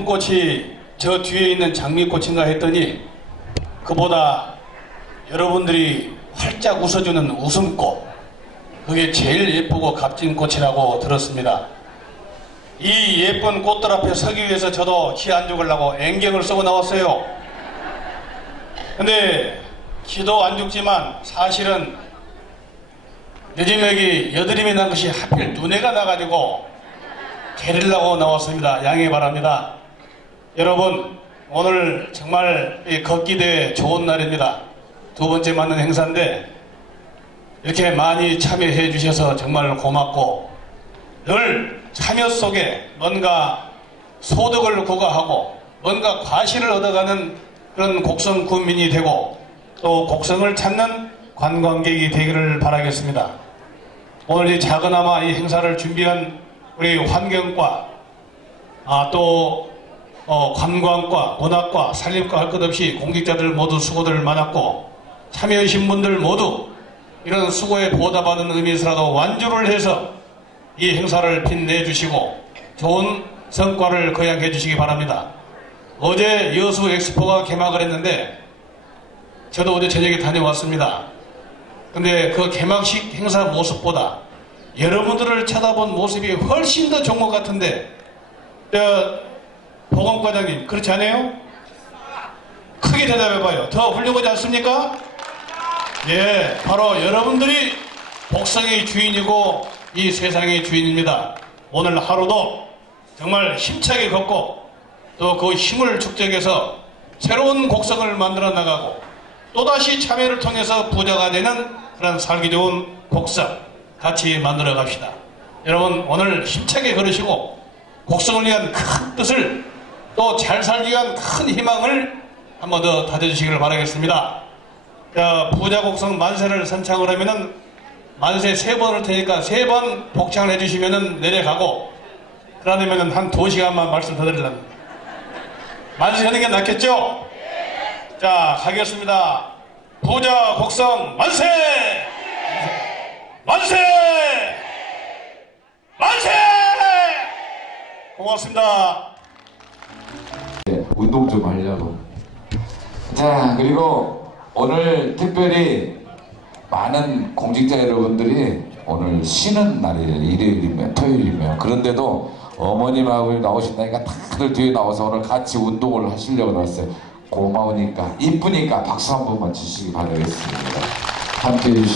예쁜 꽃이 저 뒤에 있는 장미꽃인가 했더니 그보다 여러분들이 활짝 웃어주는 웃음꽃 그게 제일 예쁘고 값진 꽃이라고 들었습니다. 이 예쁜 꽃들 앞에 서기 위해서 저도 키 안 죽으려고 앵경을 쓰고 나왔어요. 근데 키도 안 죽지만 사실은 요즘여기 여드름이 난 것이 하필 눈에가 나가지고 게릴라고 나왔습니다. 양해 바랍니다. 여러분 오늘 정말 이 걷기 대회 좋은 날입니다. 두 번째 맞는 행사인데 이렇게 많이 참여해 주셔서 정말 고맙고 늘 참여 속에 뭔가 소득을 구가하고 뭔가 과실을 얻어가는 그런 곡성 군민이 되고 또 곡성을 찾는 관광객이 되기를 바라겠습니다. 오늘 이 작은아마 이 행사를 준비한 우리 환경과 아, 또 어, 관광과 문학과 산림과 할 것 없이 공직자들 모두 수고들 많았고 참여하신 분들 모두 이런 수고에 보답하는 의미에서라도 완주를 해서 이 행사를 빛내주시고 좋은 성과를 거양해 주시기 바랍니다. 어제 여수 엑스포가 개막을 했는데 저도 어제 저녁에 다녀왔습니다. 근데 그 개막식 행사 모습보다 여러분들을 쳐다본 모습이 훨씬 더 좋은 것 같은데 저 보건과장님 그렇지 않아요? 크게 대답해봐요. 더 훌륭하지 않습니까? 예, 바로 여러분들이 복성의 주인이고 이 세상의 주인입니다. 오늘 하루도 정말 힘차게 걷고 또 그 힘을 축적해서 새로운 곡성을 만들어 나가고 또다시 참여를 통해서 부자가 되는 그런 살기 좋은 곡성 같이 만들어 갑시다. 여러분 오늘 힘차게 걸으시고 곡성을 위한 큰 뜻을 또 잘 살기 위한 큰 희망을 한 번 더 다져주시기를 바라겠습니다. 자, 부자 곡성 만세를 선창을 하면은 만세 세 번을 테니까 세 번 복창을 해주시면은 내려가고 그러려면은 한 두 시간만 말씀 더 드리려면 만세 하는 게 낫겠죠? 자, 가겠습니다. 부자 곡성 만세! 만세! 만세! 고맙습니다. 네, 운동 좀 하려고. 자, 그리고 오늘 특별히 많은 공직자 여러분들이 오늘 쉬는 날이에요. 일요일이면 토요일이면. 그런데도 어머님하고 나오신다니까 다들 뒤에 나와서 오늘 같이 운동을 하시려고 나왔어요. 고마우니까, 이쁘니까 박수 한 번만 주시기 바라겠습니다. 함께 우리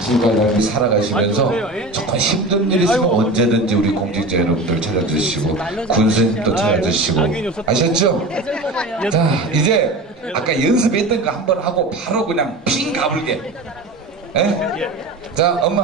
지과장이 살아가시면서 조금 힘든 일 있으면 언제든지 우리 공직자 여러분들 찾아주시고 군수님도 찾아주시고. 아셨죠? 자 이제 아까 연습했던 거 한번 하고 바로 그냥 핑 가불게. 예? 자 엄마